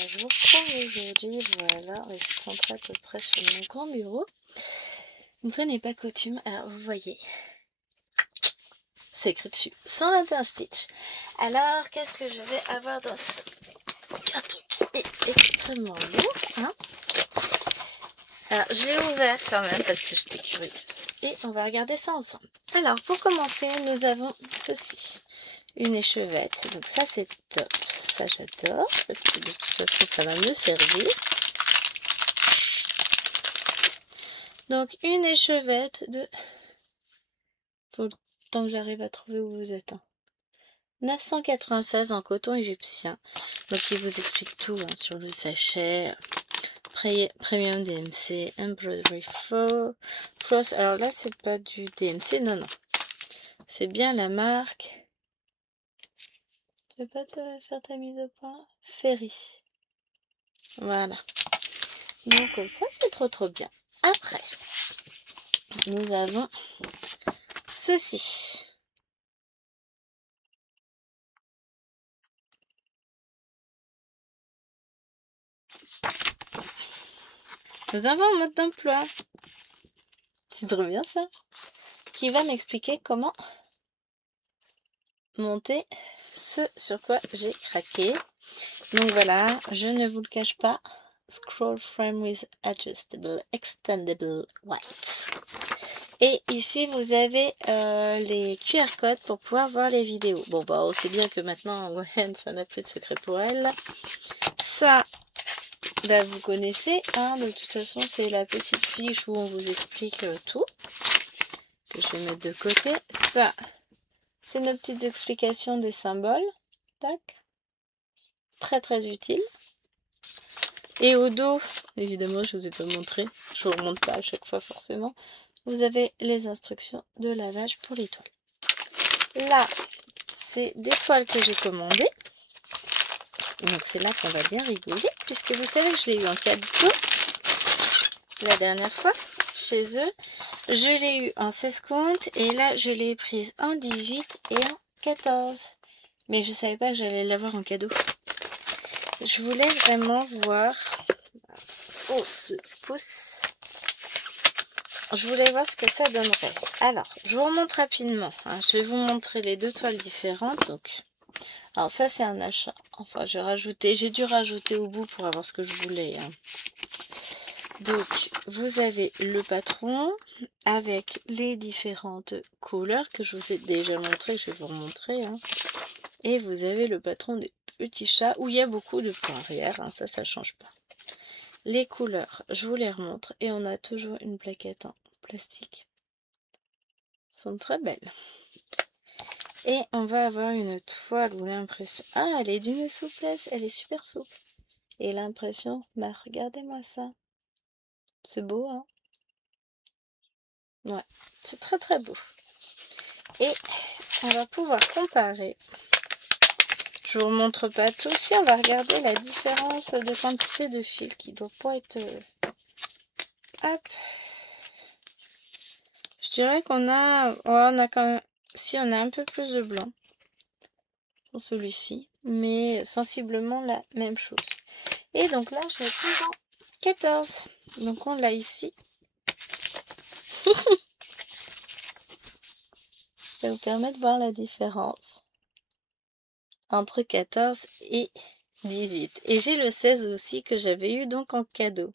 je vous retrouve aujourd'hui, voilà, on va essayer de centrer à peu près sur mon grand bureau. Une fois n'est pas coutume, alors vous voyez, c'est écrit dessus, 121 stitch. Alors, qu'est-ce que je vais avoir dans ce carton qui est extrêmement lourd, hein? Alors, j'ai ouvert quand même parce que j'étais curieuse. Et on va regarder ça ensemble. Alors, pour commencer, nous avons ceci. Une échevette. Donc ça, c'est top. Ça, j'adore. Parce que de toute façon, ça va me servir. Donc, une échevette de... Faut le temps que j'arrive à trouver où vous êtes. 996 en coton égyptien. Donc, il vous explique tout hein, sur le sachet. Premium DMC, Embroidery Faux, Cross. Alors là, c'est pas du DMC, non, non. C'est bien la marque. Tu veux pas te faire ta mise au point? Ferry. Voilà. Donc ça, c'est trop bien. Après, nous avons ceci. Nous avons un mode d'emploi. C'est trop bien ça. Qui va m'expliquer comment monter ce sur quoi j'ai craqué. Donc voilà, je ne vous le cache pas. Scroll frame with adjustable, extendable white. Et ici, vous avez les QR codes pour pouvoir voir les vidéos. Bon, bah, aussi bien que maintenant, Gwen, ça n'a plus de secret pour elle. Ça, bah, vous connaissez. Hein, de toute façon, c'est la petite fiche où on vous explique tout. Que je vais mettre de côté. Ça, c'est nos petites explications des symboles. Tac. Très utile. Et au dos, évidemment, je ne vous ai pas montré. Je ne vous remonte pas à chaque fois forcément. Vous avez les instructions de lavage pour les toiles. Là, c'est des toiles que j'ai commandées. Donc c'est là qu'on va bien rigoler, puisque vous savez que je l'ai eu en cadeau la dernière fois chez eux. Je l'ai eu en 16 comptes et là je l'ai prise en 18 et en 14. Mais je ne savais pas que j'allais l'avoir en cadeau. Je voulais vraiment voir... Oh, ce pouce. Je voulais voir ce que ça donnerait. Alors, je vous remonte rapidement. Hein. Je vais vous montrer les deux toiles différentes. Donc, alors ça c'est un achat. Enfin, j'ai dû rajouter au bout pour avoir ce que je voulais. Hein. Donc, vous avez le patron avec les différentes couleurs que je vous ai déjà montré. Je vais vous remontrer. Hein. Et vous avez le patron des petits chats où il y a beaucoup de points arrière. Hein. Ça change pas. Les couleurs, je vous les remontre. Et on a toujours une plaquette en plastique. Elles sont très belles. Et on va avoir une toile où l'impression... Ah, elle est d'une souplesse. Elle est super souple. Et l'impression... Bah, regardez-moi ça. C'est beau, hein? Ouais, c'est très beau. Et on va pouvoir comparer. Je vous remontre pas tout. Si on va regarder la différence de quantité de fil qui doit pas être... Hop. Je dirais qu'on a... Oh, on a quand même... Si, on a un peu plus de blanc pour celui-ci. Mais sensiblement la même chose. Et donc là, je vais prendre en 14. Donc on l'a ici. Ça vous permet de voir la différence entre 14 et 18. Et j'ai le 16 aussi que j'avais eu donc en cadeau.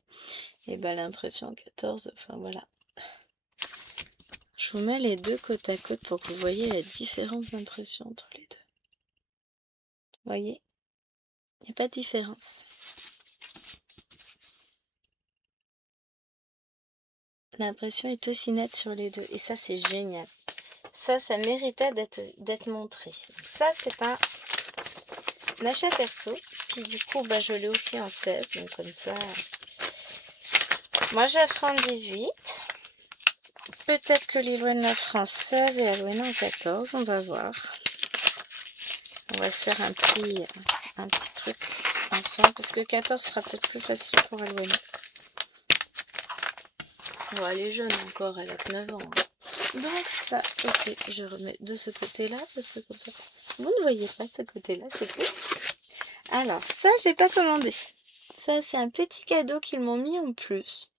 Et ben l'impression 14, enfin voilà. Je vous mets les deux côte à côte pour que vous voyez la différence d'impression entre les deux. Vous voyez? Il n'y a pas de différence. L'impression est aussi nette sur les deux. Et ça, c'est génial. Ça méritait d'être montré. Donc ça, c'est un achat perso. Puis du coup, bah, je l'ai aussi en 16. Donc comme ça... Moi, je la ferai en 18. Peut-être que Lilwen la fera en 16 et Alwena en 14. On va voir. On va se faire un petit truc ensemble. Parce que 14 sera peut-être plus facile pour Alwena. Bon, elle est jeune encore. Elle a que 9 ans. Hein. Donc ça, ok. Je remets de ce côté-là. Parce que comme ça, vous ne voyez pas ce côté-là. C'est cool. Alors ça, j'ai pas commandé. Ça, c'est un petit cadeau qu'ils m'ont mis en plus.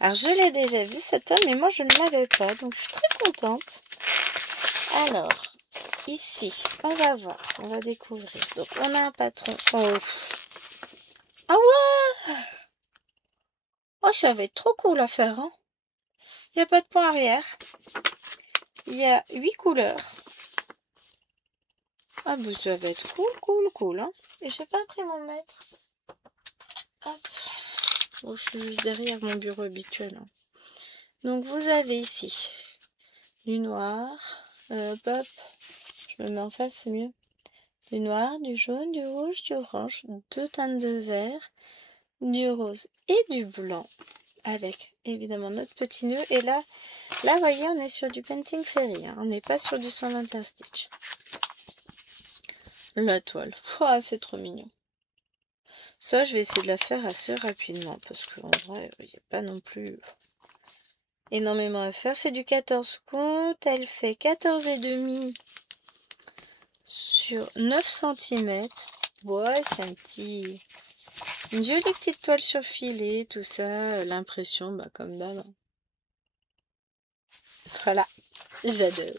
Alors, je l'ai déjà vu, cet homme, mais moi, je ne l'avais pas. Donc, je suis très contente. Alors, ici, on va voir. On va découvrir. Donc, on a un patron. Oh, ah ouais! Oh, ça va être trop cool à faire, hein. Il n'y a pas de point arrière. Il y a 8 couleurs. Ah, bah, ça va être cool, hein. Et j'ai pas pris mon mètre. Hop. Bon, je suis juste derrière mon bureau habituel, hein. Donc, vous avez ici du noir. Hop, je me mets en face, c'est mieux. Du noir, du jaune, du rouge, du orange, 2 teintes de vert, du rose et du blanc. Avec évidemment notre petit nœud. Et là, vous voyez, on est sur du Painting Fairy, hein. On n'est pas sur du 121 stitch. La toile, oh, c'est trop mignon. Ça, je vais essayer de la faire assez rapidement parce qu'en vrai, il n'y a pas non plus énormément à faire. C'est du 14 compte, elle fait 14,5 sur 9 cm. Ouais, c'est une jolie petite toile sur filet, tout ça, l'impression, bah comme d'hab. Voilà, j'adore.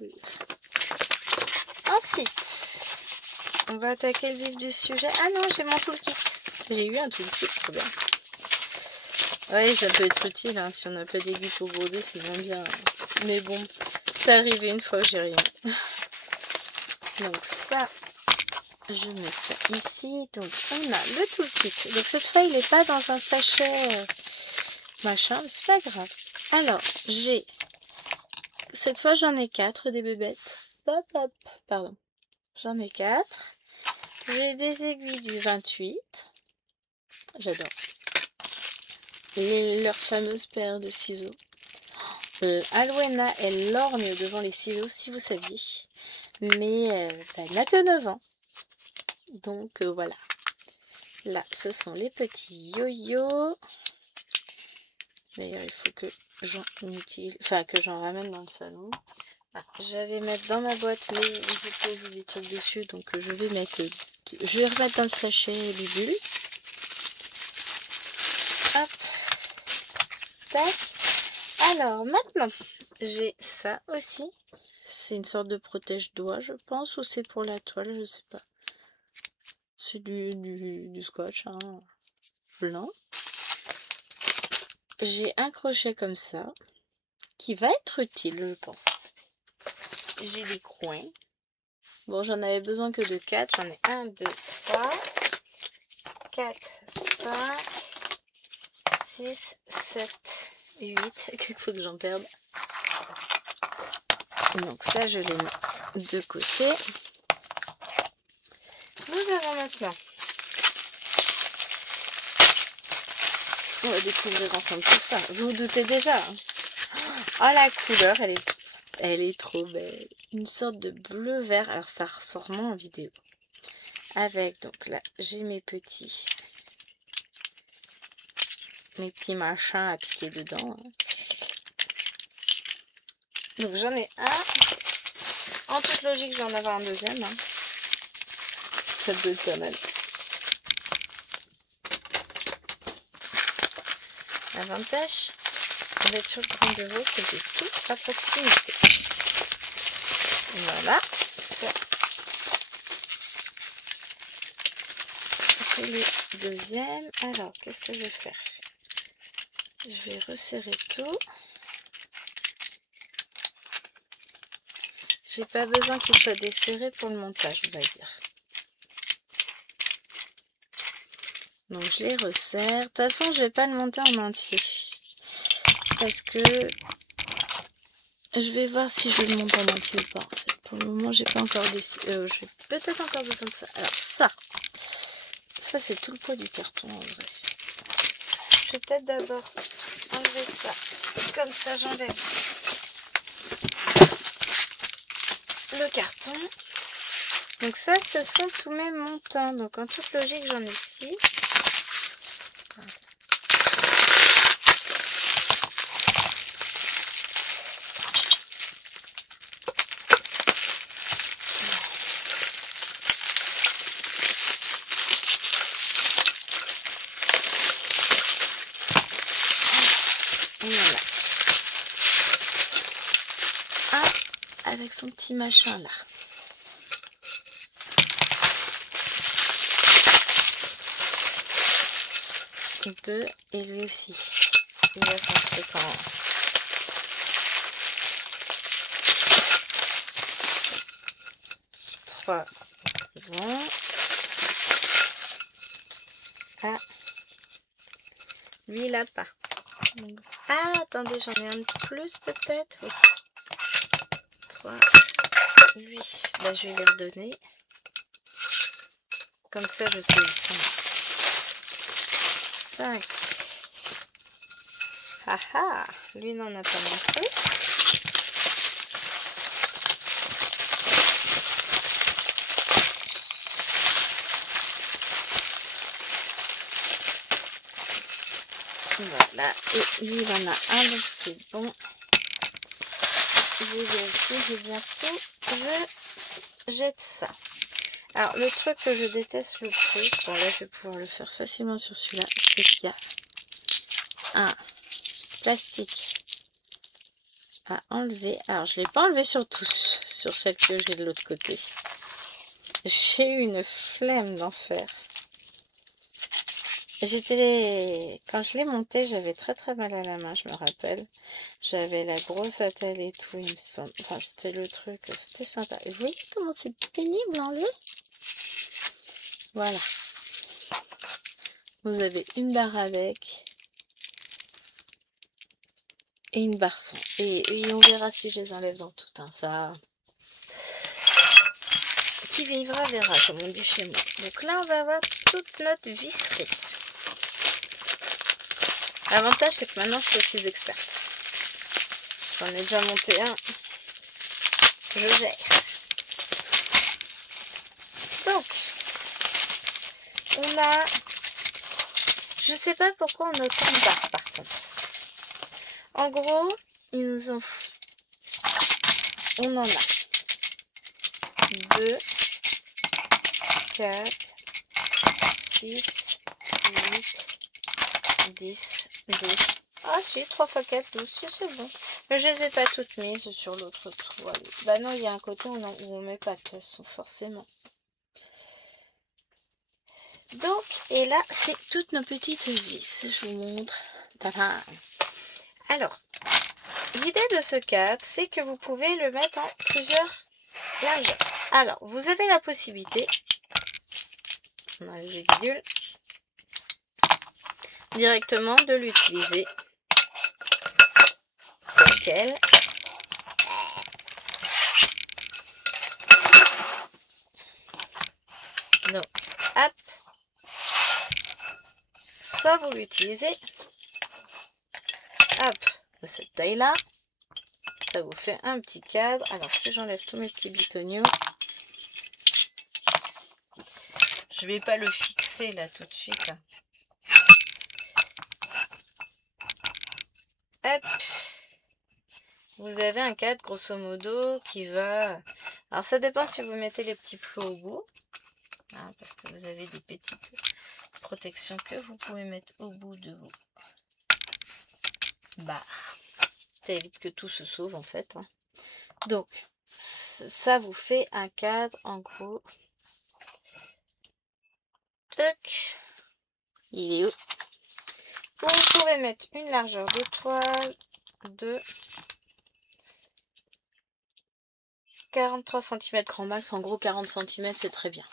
Ensuite, on va attaquer le vif du sujet. Ah non, j'ai mon toolkit. J'ai eu un toolkit, trop bien. Oui, ça peut être utile, hein, si on n'a pas d'aiguille pour broder, c'est bien. Mais bon, c'est arrivé une fois, j'ai rien. Donc ça, je mets ça ici. Donc on a le toolkit. Donc cette fois, il n'est pas dans un sachet machin, mais c'est pas grave. Alors, cette fois, j'en ai 4 des bébêtes. Hop, hop, pardon. J'en ai 4. J'ai des aiguilles du 28. J'adore. Leur fameuse paire de ciseaux. Alwena, elle lorgne devant les ciseaux, si vous saviez. Mais elle n'a que 9 ans. Donc voilà. Là, ce sont les petits yo-yo. D'ailleurs, il faut que j'en ramène dans le salon. Ah, j'allais mettre dans ma boîte, mais j'ai posé des trucs dessus, donc je vais remettre dans le sachet les bulles. Hop. Tac. Alors, maintenant, j'ai ça aussi. C'est une sorte de protège-doigt, je pense, ou c'est pour la toile, je sais pas. C'est du scotch, hein, blanc. J'ai un crochet comme ça, qui va être utile, je pense. J'ai des coins. Bon, j'en avais besoin que de 4. J'en ai 1, 2, 3, 4, 5, 6, 7, 8. Qu'il faut que j'en perde. Donc ça, je les mets de côté. Nous avons maintenant... On va découvrir ensemble tout ça. Vous vous doutez déjà, hein. Oh, la couleur, elle est trop belle. Une sorte de bleu-vert. Alors, ça ressort moins en vidéo. Avec, donc là, j'ai mes petits machins à piquer dedans, hein. Donc, j'en ai un. En toute logique, je vais en avoir un deuxième, hein. Ça peut être pas mal. L'avantage d'être sur le grand bureau, c'est de tout à proximité. Voilà. C'est le deuxième. Alors, qu'est-ce que je vais faire? Je vais resserrer tout. J'ai pas besoin qu'il soit desserré pour le montage, on va dire. Donc je les resserre. De toute façon, je vais pas le monter en entier. Parce que je vais voir si je le monte en entier ou pas. En fait. Pour le moment, j'ai pas encore décidé. J'ai peut-être encore besoin de ça. Alors ça c'est tout le poids du carton en vrai. Je vais peut-être d'abord enlever ça. Comme ça, j'enlève le carton. Donc ça, ce sont tous mes montants. Donc en toute logique, j'en ai 6. avec son petit machin là. Deux, et lui aussi. Il va s'inscrire en... Trois. Bon. Ah. Lui, il a pas. Ah, attendez, j'en ai un de plus peut-être. Oui. 3. Lui, bah, je vais les redonner. Comme ça, je sélectionne. 5. Ah ah, lui n'en a pas non plus. Voilà, et lui il en a un, donc c'est bon. J'ai vérifié, j'ai bien tout. Je jette ça. Alors, le truc que je déteste le plus, bon là je vais pouvoir le faire facilement sur celui-là, c'est qu'il y a un plastique à enlever. Alors, je ne l'ai pas enlevé sur tous, sur celle que j'ai de l'autre côté. J'ai eu une flemme d'en faire. Quand je l'ai monté, j'avais très mal à la main, je me rappelle. J'avais la grosse attelle et tout, il me semble. Enfin, c'était le truc, c'était sympa. Et vous voyez comment c'est pénible à enlever? Voilà. Vous avez une barre avec et une barre sans. Et on verra si je les enlève dans tout. Hein. Ça, qui vivra verra, comme on dit chez moi. Donc là, on va avoir toute notre visserie. L'avantage, c'est que maintenant, je suis aussi experte. J'en ai déjà monté un. Je gère. Donc, on a... Je sais pas pourquoi on a autant de barres, par contre. En gros, il nous en faut... On en a 2, 4, 6, 8, 10, 12. Ah si, 3 x 4, 12, si c'est bon. Mais je les ai pas toutes mises sur l'autre trou. Bah non, il y a un côté où on met pas de toute façon, forcément. Donc, et là, c'est toutes nos petites vis. Je vous montre. Tadam. Alors, l'idée de ce cadre, c'est que vous pouvez le mettre en plusieurs largeurs. Alors, vous avez la possibilité, on a le bidule, directement de l'utiliser tel quel. Donc, hop. Soit vous l'utilisez, hop, de cette taille-là. Ça vous fait un petit cadre. Alors, si j'enlève tous mes petits bitoniaux, je vais pas le fixer là tout de suite. Là. Hop. Vous avez un cadre grosso modo qui va... Alors, ça dépend si vous mettez les petits plots au bout. Hein, parce que vous avez des petites protections que vous pouvez mettre au bout de vos barres. Ça évite que tout se sauve en fait. Hein. Donc, ça vous fait un cadre en gros. Toc. Il est où? Vous pouvez mettre une largeur de toile de 43 cm grand max. En gros, 40 cm, c'est très bien.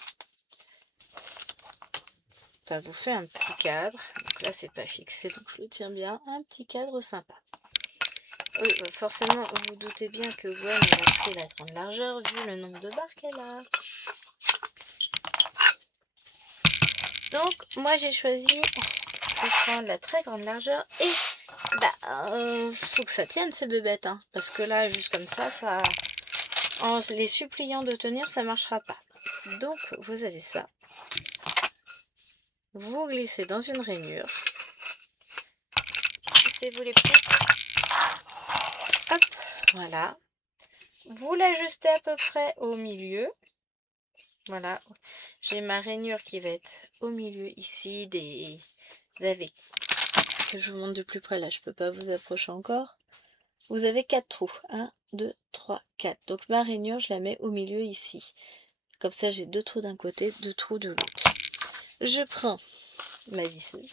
Ça vous fait un petit cadre. Donc là, c'est pas fixé, donc je le tiens bien. Un petit cadre sympa. Oui, forcément, vous vous doutez bien que Gwen a pris la grande largeur vu le nombre de barres qu'elle a. Donc, moi, j'ai choisi de prendre la très grande largeur et faut que ça tienne ces bébêtes. Hein, parce que là, juste comme ça, en les suppliant de tenir, ça marchera pas. Donc, vous avez ça. Vous glissez dans une rainure. Poussez-vous les petites. Hop, voilà. Vous l'ajustez à peu près au milieu. Voilà. J'ai ma rainure qui va être au milieu ici des... Vous avez... Je vous montre de plus près là, je peux pas vous approcher encore. vous avez 4 trous. 1, 2, 3, 4. Donc ma rainure, je la mets au milieu ici. Comme ça, j'ai 2 trous d'un côté, 2 trous de l'autre. Je prends ma visseuse.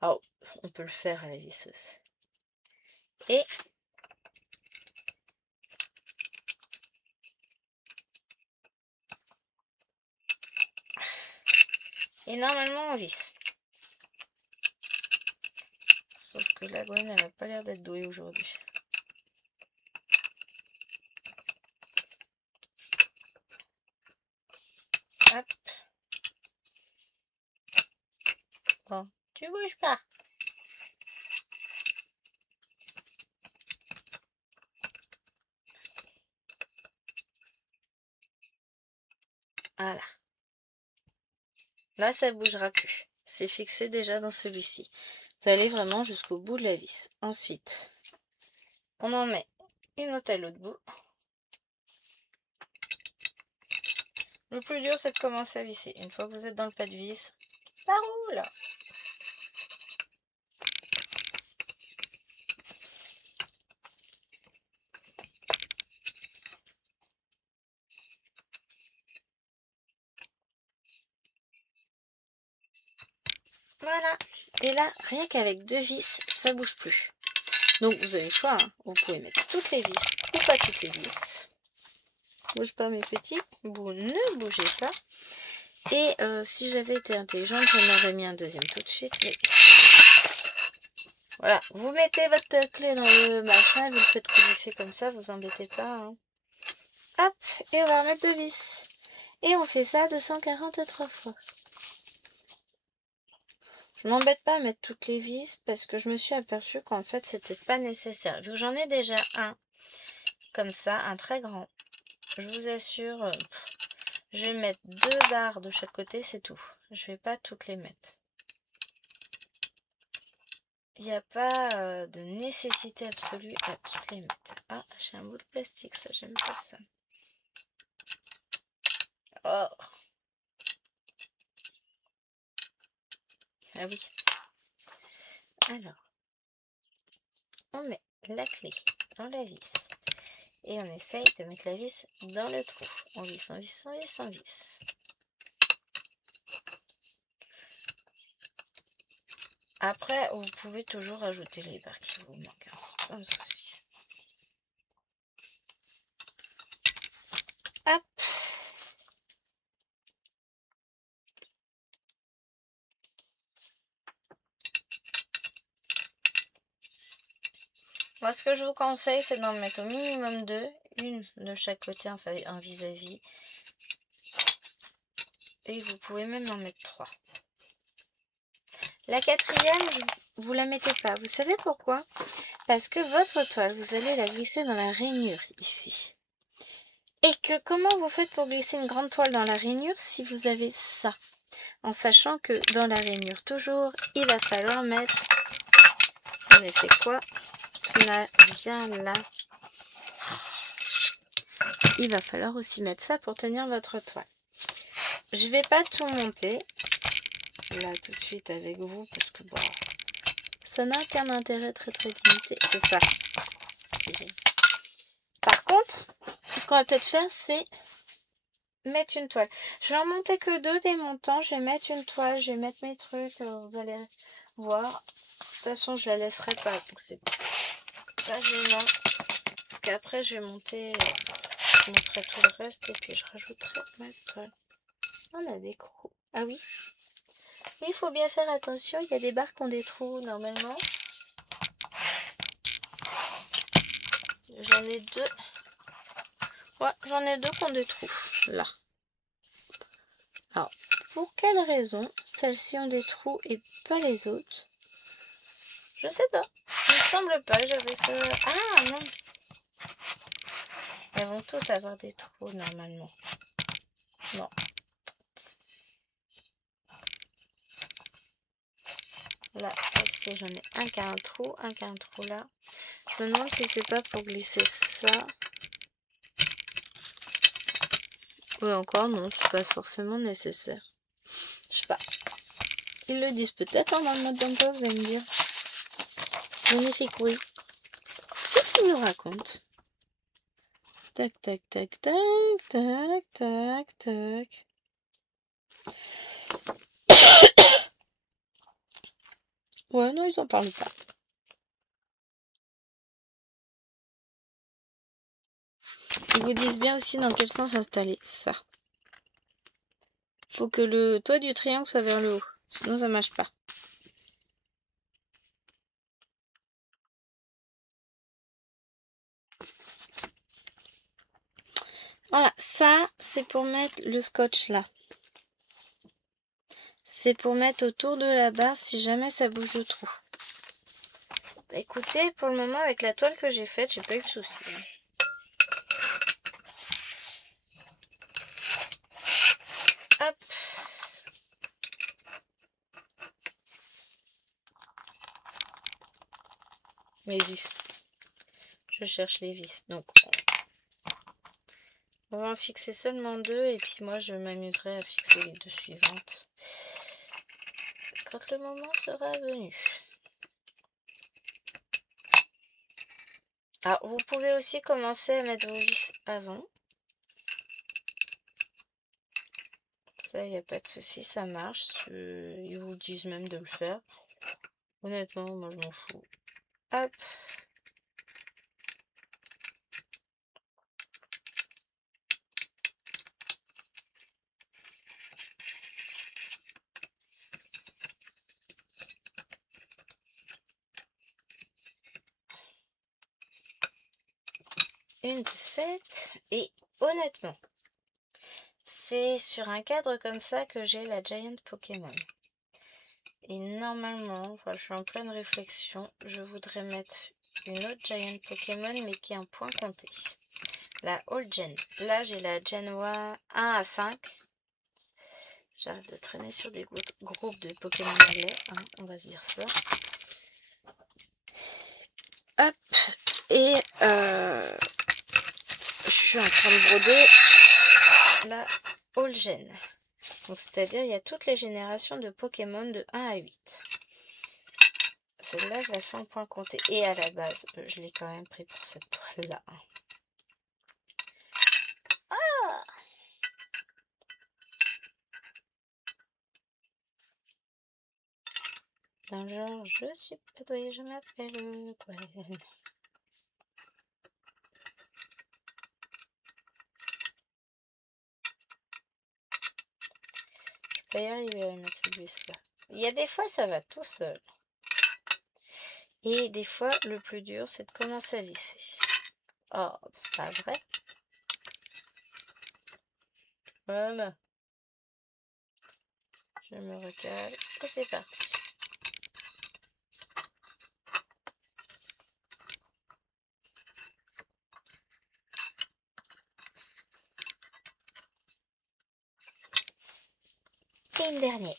Alors, on peut le faire à la visseuse. Et normalement, on visse. Sauf que la Gwen, elle n'a pas l'air d'être douée aujourd'hui. Hop. Bon, tu bouges pas. Voilà. Là, ça ne bougera plus. C'est fixé déjà dans celui-ci. Vous allez vraiment jusqu'au bout de la vis. Ensuite, on en met une autre à l'autre bout. Le plus dur, c'est de commencer à visser. Une fois que vous êtes dans le pas de vis, ça roule. Voilà. Et là, rien qu'avec 2 vis, ça bouge plus. Donc, vous avez le choix. Hein. Vous pouvez mettre toutes les vis ou pas toutes les vis. Bouge pas, mes petits. Vous ne bougez pas. Et si j'avais été intelligente, j'en aurais mis un deuxième tout de suite. Mais voilà, vous mettez votre clé dans le machin, vous le faites glisser comme ça, vous embêtez pas. Hein. Hop, et on va remettre de vis. Et on fait ça 243 fois. Je m'embête pas à mettre toutes les vis parce que je me suis aperçue qu'en fait c'était pas nécessaire. Vu que j'en ai déjà un comme ça, un très grand. Je vous assure, je vais mettre 2 barres de chaque côté, c'est tout. Je vais pas toutes les mettre. Il n'y a pas de nécessité absolue à toutes les mettre. Ah, j'ai un bout de plastique, ça, j'aime pas ça. Oh. Ah oui. Alors, on met la clé dans la vis. Et on essaye de mettre la vis dans le trou. On visse, on visse, on visse, on visse. Après, vous pouvez toujours ajouter les barres qui vous manquent. Hein, c'est pas un souci. Hop. Moi, ce que je vous conseille, c'est d'en mettre au minimum 2. Une de chaque côté, enfin un vis-à-vis. Et vous pouvez même en mettre 3. La quatrième, vous la mettez pas. Vous savez pourquoi? Parce que votre toile, vous allez la glisser dans la rainure ici. Et que comment vous faites pour glisser une grande toile dans la rainure si vous avez ça? En sachant que dans la rainure, toujours, il va falloir mettre... On a fait quoi? Là, viens là. Il va falloir aussi mettre ça pour tenir votre toile. Je vais pas tout monter là tout de suite avec vous parce que bon, ça n'a qu'un intérêt très limité. C'est ça. Par contre, ce qu'on va peut-être faire, c'est mettre une toile. Je vais en monter que 2 des montants. Je vais mettre une toile, je vais mettre mes trucs. Vous allez voir. De toute façon, je la laisserai pas. Donc c'est pas gênant. Parce qu'après, je vais monter. Je montrerai tout le reste et puis je rajouterai ma toile. On a des trous. Ah oui. Il faut bien faire attention. Il y a des barres qui ont des trous normalement. J'en ai 2. Ouais, j'en ai 2 qui ont des trous. Là. Alors, pour quelle raison celles-ci ont des trous et pas les autres? Je sais pas. Il me semble pas. J'avais ça. Ah non. Elles vont toutes avoir des trous normalement. Non. Là, celle-ci, j'en ai un qui a un trou là. Je me demande si c'est pas pour glisser ça. Oui, encore non, c'est pas forcément nécessaire. Je sais pas. Ils le disent peut-être hein, dans le mode d'emploi, vous allez me dire. Magnifique, oui. qu'il nous raconte? Tac, tac, tac, tac, tac, tac, tac. Ouais, non, ils en parlent pas. Ils vous disent bien aussi dans quel sens installer ça. Faut que le toit du triangle soit vers le haut, sinon ça marche pas. Voilà, ça c'est pour mettre le scotch là. C'est pour mettre autour de la barre si jamais ça bouge de trop. Bah, écoutez, pour le moment avec la toile que j'ai faite, j'ai pas eu de soucis. Hop. Mes vis. Je cherche les vis. Donc on va en fixer seulement 2 et puis moi je m'amuserai à fixer les 2 suivantes quand le moment sera venu. Alors vous pouvez aussi commencer à mettre vos vis avant. Ça, il n'y a pas de souci, ça marche. Ils vous disent même de le faire. Honnêtement, moi je m'en fous. Hop. Une faite. Et honnêtement, c'est sur un cadre comme ça que j'ai la Giant Pokémon. Et normalement, enfin, je suis en pleine réflexion, je voudrais mettre une autre Giant Pokémon mais qui est un point compté. La All Gen. Là, j'ai la Gen 1 à 5. J'arrête de traîner sur des groupes de Pokémon anglais, hein, on va se dire ça. Hop. Et je suis en train de broder la All Gen. Donc c'est-à-dire il y a toutes les générations de Pokémon de 1 à 8. Celle-là, je la fais en point compté. Et à la base, je l'ai quand même pris pour cette toile-là. Ah! D'un genre, je suis pas douée, je m'appelle Gwen. Je peux y arriver à mettre cette vis-là. Il y a des fois, ça va tout seul. Et des fois, le plus dur, c'est de commencer à visser. Oh, c'est pas vrai. Voilà. Je me recale. Et c'est parti. Et une dernière.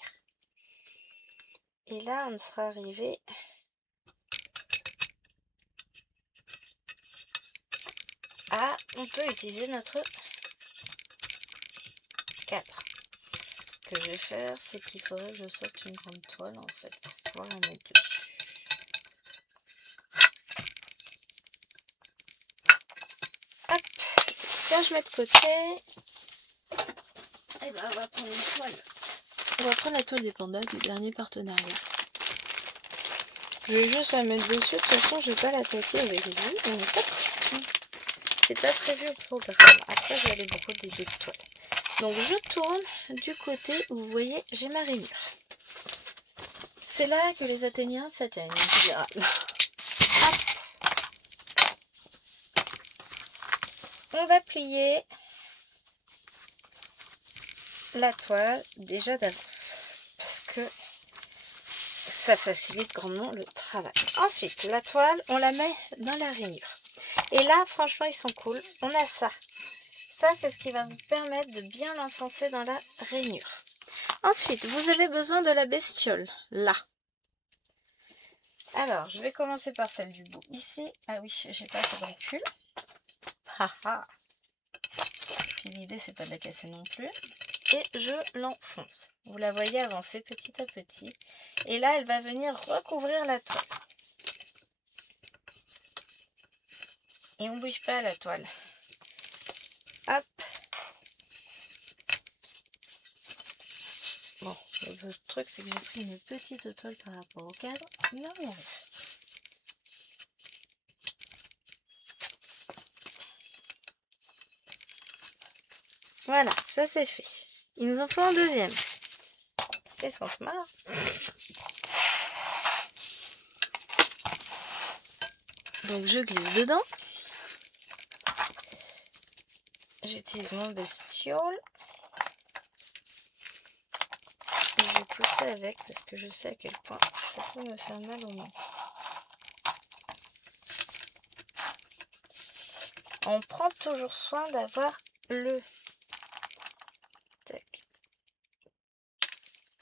Et là, on sera arrivé à... On peut utiliser notre cadre. Ce que je vais faire, c'est qu'il faudrait que je sorte une grande toile, en fait, pour pouvoir la mettre dessus. Hop, ça je mets de côté. Et ben on va prendre une toile. On va prendre la toile des pandas du dernier partenariat. Je vais juste la mettre dessus. De toute façon, je vais pas l'attaquer avec vous. C'est pas prévu au programme. Après, je vais aller broder d'autres toiles. Donc, je tourne du côté où vous voyez, j'ai ma rainure. C'est là que les Athéniens s'atteignent. On va plier la toile déjà d'avance. Parce que ça facilite grandement le travail. Ensuite, la toile, on la met dans la rainure. Et là, franchement, ils sont cool. On a ça. Ça, c'est ce qui va vous permettre de bien l'enfoncer dans la rainure. Ensuite, vous avez besoin de la bestiole, là. Alors, je vais commencer par celle du bout. Ici, ah oui, j'ai pas assez de recul. Haha. Puis l'idée, c'est pas de la casser non plus. Et je l'enfonce. Vous la voyez avancer petit à petit. Et là, elle va venir recouvrir la toile. Et on bouge pas la toile. Hop. Bon, le truc c'est que j'ai pris une petite toile par rapport au cadre, mais on y arrive. Voilà, ça c'est fait. Il nous en faut un deuxième. Qu'est-ce qu'on se marre? Donc je glisse dedans. J'utilise mon bestiole. Et je vais pousser avec parce que je sais à quel point ça peut me faire mal aux mains. On prend toujours soin d'avoir le... Tac.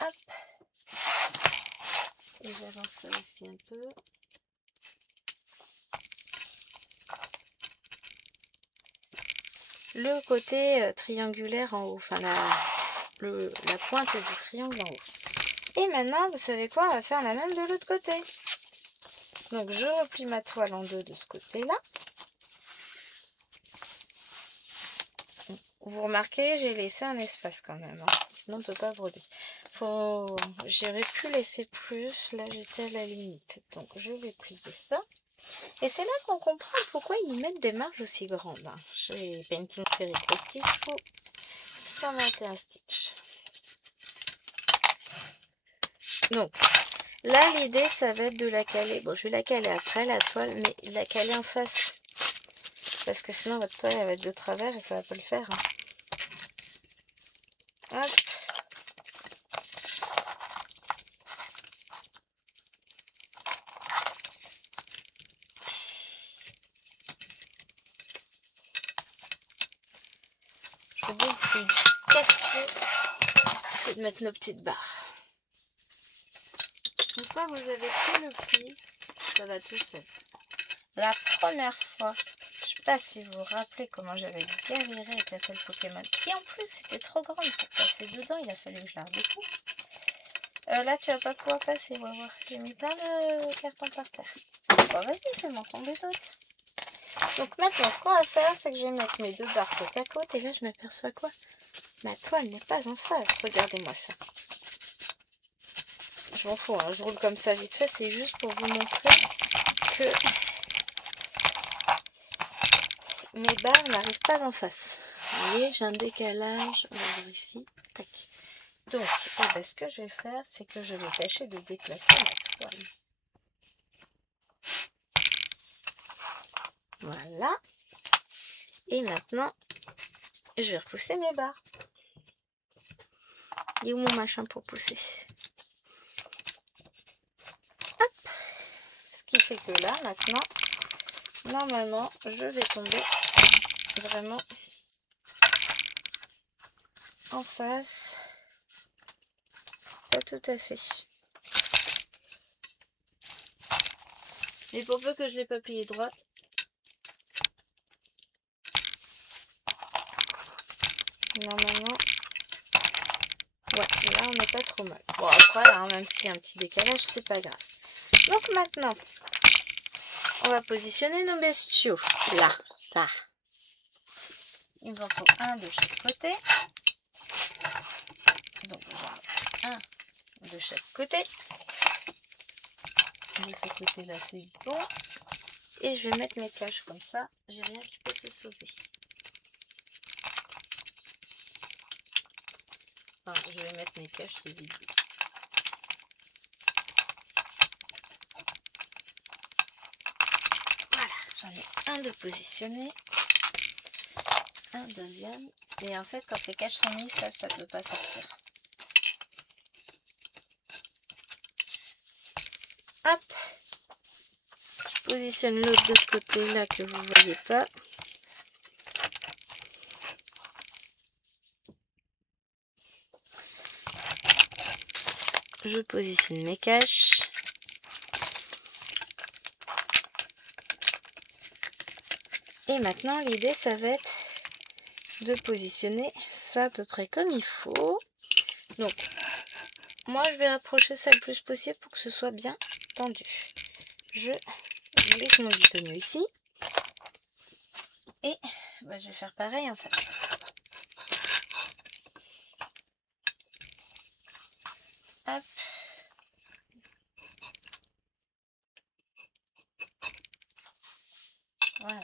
Hop. Et j'avance ça aussi un peu. Le côté triangulaire en haut, enfin la pointe du triangle en haut. Et maintenant, vous savez quoi, on va faire la même de l'autre côté. Donc je replie ma toile en deux de ce côté-là. Vous remarquez, j'ai laissé un espace quand même, hein. Sinon on ne peut pas broder. J'aurais pu laisser plus, là j'étais à la limite. Donc je vais plier ça. Et c'est là qu'on comprend pourquoi ils mettent des marges aussi grandes, hein. Chez Painting Fairy Stitch ou 121 Stitch. Donc là l'idée ça va être de la caler. Bon, je vais la caler après la toile, mais la caler en face. Parce que sinon votre toile elle va être de travers et ça va pas le faire, hein. Hop. Le but du casse-pied, c'est de mettre nos petites barres. Une fois que vous avez fait le pli, ça va tout seul. La première fois, je sais pas si vous vous rappelez comment j'avais galéré avec la toile Pokémon, qui en plus était trop grande pour passer dedans, il a fallu que je la redécoupe. Là tu vas pas pouvoir passer, on va voir. J'ai mis plein de cartons par terre. Bon, vas-y, fais-moi tomber d'autres. Donc maintenant, ce qu'on va faire, c'est que je vais mettre mes deux barres côte à côte. Et là, je m'aperçois quoi? Ma toile n'est pas en face. Regardez-moi ça. Je m'en fous, hein, je roule comme ça vite fait. C'est juste pour vous montrer que mes barres n'arrivent pas en face. Vous voyez, j'ai un décalage. On va voir ici. Tac. Donc, ce que je vais faire, c'est que je vais tâcher de déplacer ma toile. Voilà. Et maintenant, je vais repousser mes barres. Il est où mon machin pour pousser? Hop. Ce qui fait que là, maintenant, normalement, je vais tomber vraiment en face. Pas tout à fait. Mais pour peu que je l'ai pas plié droite. Normalement. Ouais, là on n'est pas trop mal. Bon après, hein, même s'il y a un petit décalage, c'est pas grave. Donc maintenant, on va positionner nos bestiaux. Là, ça. Il nous en faut un de chaque côté. Donc j'en ai un de chaque côté. De ce côté-là, c'est bon. Et je vais mettre mes caches comme ça. J'ai rien qui peut se sauver. Enfin, je vais mettre mes caches, c'est vide. Voilà, j'en ai un de positionné. Un deuxième. Et en fait, quand les caches sont mises, ça ne peut pas sortir. Hop. Je positionne l'autre de ce côté-là que vous ne voyez pas. Je positionne mes caches. Et maintenant, l'idée, ça va être de positionner ça à peu près comme il faut. Donc, moi, je vais approcher ça le plus possible pour que ce soit bien tendu. Je glisse mon bitonneau ici. Et bah, je vais faire pareil en fait. Hop. Voilà.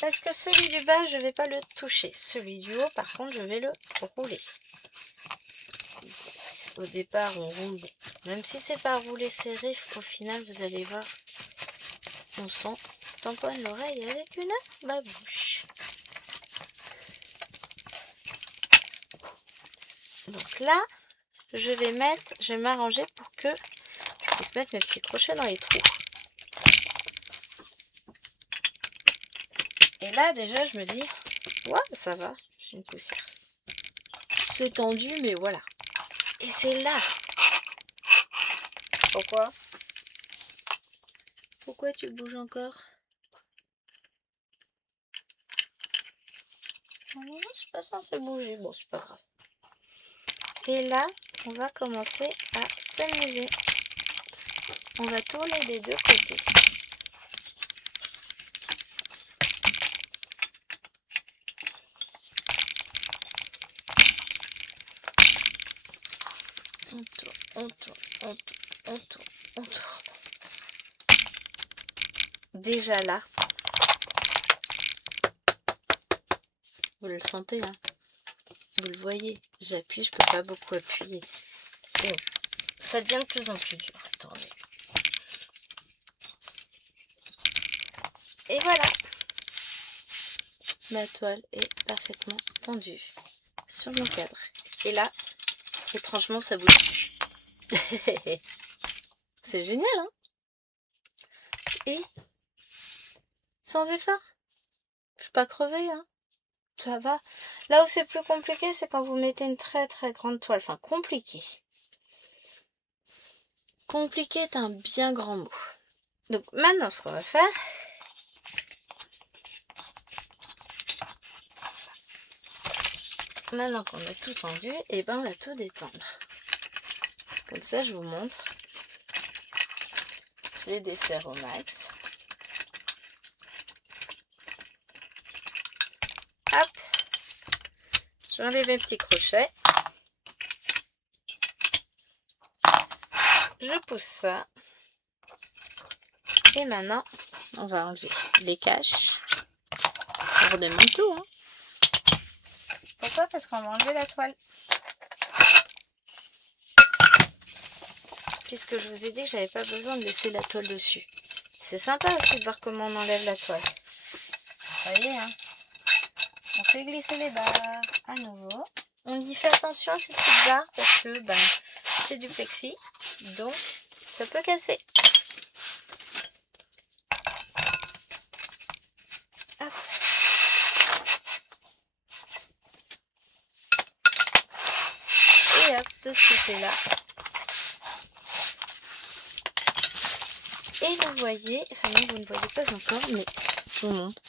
Parce que celui du bas, je ne vais pas le toucher. Celui du haut, par contre, je vais le rouler. Au départ, on roule. Même si c'est pas roulé serré, au final, vous allez voir, on sent tamponne l'oreille avec une babouche. Donc là, je vais m'arranger pour que je puisse mettre mes petits crochets dans les trous. Et là, déjà, je me dis, ouais, ça va, j'ai une poussière. C'est tendu, mais voilà. Et c'est là. Pourquoi? Pourquoi tu bouges encore? Non, je suis pas censée bouger. Bon, c'est pas grave. Et là, on va commencer à s'amuser. On va tourner des deux côtés. On tourne, on tourne, on tourne, on tourne, on tourne. Déjà là, vous le sentez, hein? Vous le voyez, j'appuie, je peux pas beaucoup appuyer. Bon, ça devient de plus en plus dur. Attendez. Et voilà, ma toile est parfaitement tendue sur mon cadre. Et là, étrangement, ça bouge plus. C'est génial, hein? Et sans effort. Je suis pas crevée, hein? Ça va. Là où c'est plus compliqué, c'est quand vous mettez une très très grande toile. Enfin, compliqué. Compliqué est un bien grand mot. Donc maintenant, ce qu'on va faire, maintenant qu'on a tout tendu, et ben on va tout détendre. Comme ça, je vous montre. Je les desserre au max. Hop. J'enlève mes petits crochets. Je pousse ça. Et maintenant, on va enlever les caches. On redémonte tout, hein. Pourquoi? Parce qu'on va enlever la toile. Puisque je vous ai dit que j'avais pas besoin de laisser la toile dessus. C'est sympa aussi de voir comment on enlève la toile. Vous voyez, hein? On fait glisser les barres à nouveau. On y fait attention à ces petites barres parce que ben, c'est du plexi. Donc, ça peut casser. Hop. Et hop, de ce côté-là. Et vous voyez, enfin non, vous ne voyez pas encore, mais je vous montre.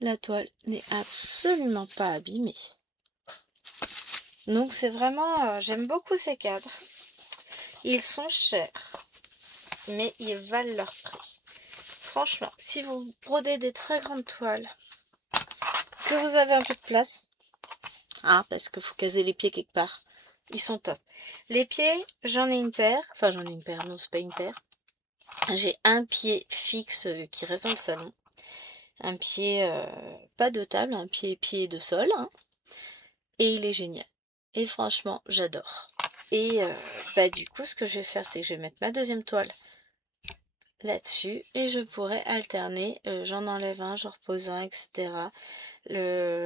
La toile n'est absolument pas abîmée. Donc c'est vraiment, j'aime beaucoup ces cadres. Ils sont chers, mais ils valent leur prix. Franchement, si vous brodez des très grandes toiles, que vous avez un peu de place, hein, parce qu'il faut caser les pieds quelque part, ils sont top. Les pieds, j'en ai une paire, enfin j'en ai une paire, non c'est pas une paire. J'ai un pied fixe qui reste dans le salon. Un pied, pas de table, un pied de sol, hein, et il est génial. Et franchement, j'adore. Et bah du coup, ce que je vais faire, c'est que je vais mettre ma deuxième toile là-dessus et je pourrais alterner. J'en enlève un, je repose un, etc.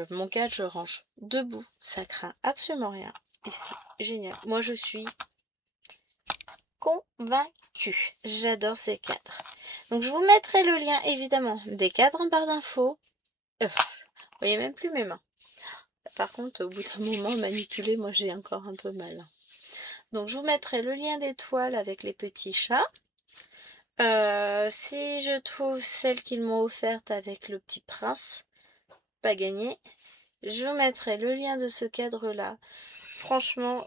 Mon cadre, je range debout, ça craint absolument rien. Et c'est génial. Moi, je suis convaincue. J'adore ces cadres. Donc, je vous mettrai le lien, évidemment, des cadres en barre d'infos. Vous voyez même plus mes mains. Par contre, au bout d'un moment, manipuler, moi, j'ai encore un peu mal. Donc, je vous mettrai le lien des toiles avec les petits chats. Si je trouve celle qu'ils m'ont offerte avec le petit prince, pas gagné. Je vous mettrai le lien de ce cadre-là. Franchement,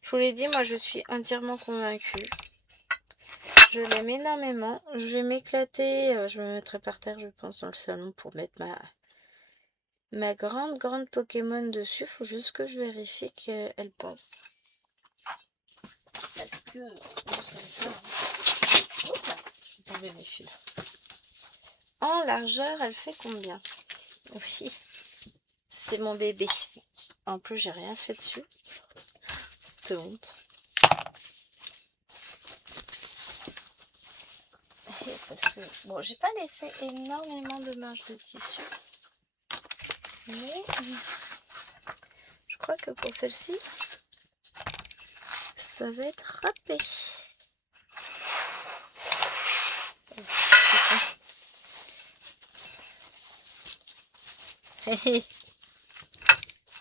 je vous l'ai dit, moi, je suis entièrement convaincue. Je l'aime énormément. Je vais m'éclater. Je me mettrai par terre, je pense, dans le salon pour mettre ma grande Pokémon dessus. Faut juste que je vérifie qu'elle passe. Parce que, juste comme ça, hop là, je vais tomber mes fils. En largeur, elle fait combien? Oui, c'est mon bébé. En plus, j'ai rien fait dessus. Cette honte. Parce que, bon, j'ai pas laissé énormément de marge de tissu. Mais je crois que pour celle-ci, ça va être râpé.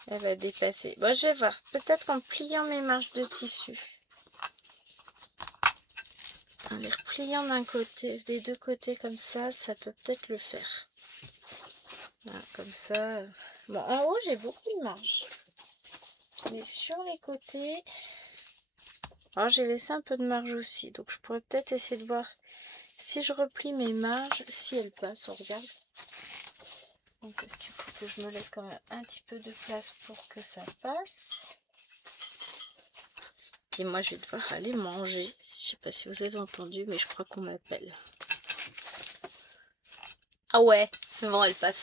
Elle va dépasser. Bon, je vais voir. Peut-être qu'en pliant mes marges de tissu, en les repliant d'un côté, des deux côtés comme ça peut peut-être le faire. Voilà, comme ça. Bon, en haut, j'ai beaucoup de marge. Mais sur les côtés, alors j'ai laissé un peu de marge aussi. Donc, je pourrais peut-être essayer de voir si je replie mes marges, si elles passent. On regarde. Donc, parce qu'il faut que je me laisse quand même un petit peu de place pour que ça passe. Puis moi, je vais devoir aller manger. Je sais pas si vous avez entendu, mais je crois qu'on m'appelle. Ah ouais, c'est bon, elle passe.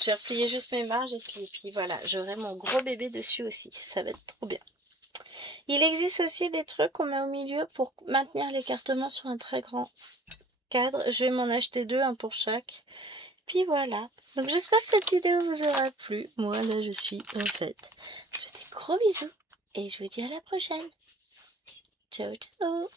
J'ai replié juste mes marges et puis voilà, j'aurai mon gros bébé dessus aussi. Ça va être trop bien. Il existe aussi des trucs qu'on met au milieu pour maintenir l'écartement sur un très grand cadre. Je vais m'en acheter deux, un pour chaque. Puis voilà. Donc j'espère que cette vidéo vous aura plu. Moi, là, je suis en fait. Je vous fais des gros bisous et je vous dis à la prochaine. Ciao, ciao.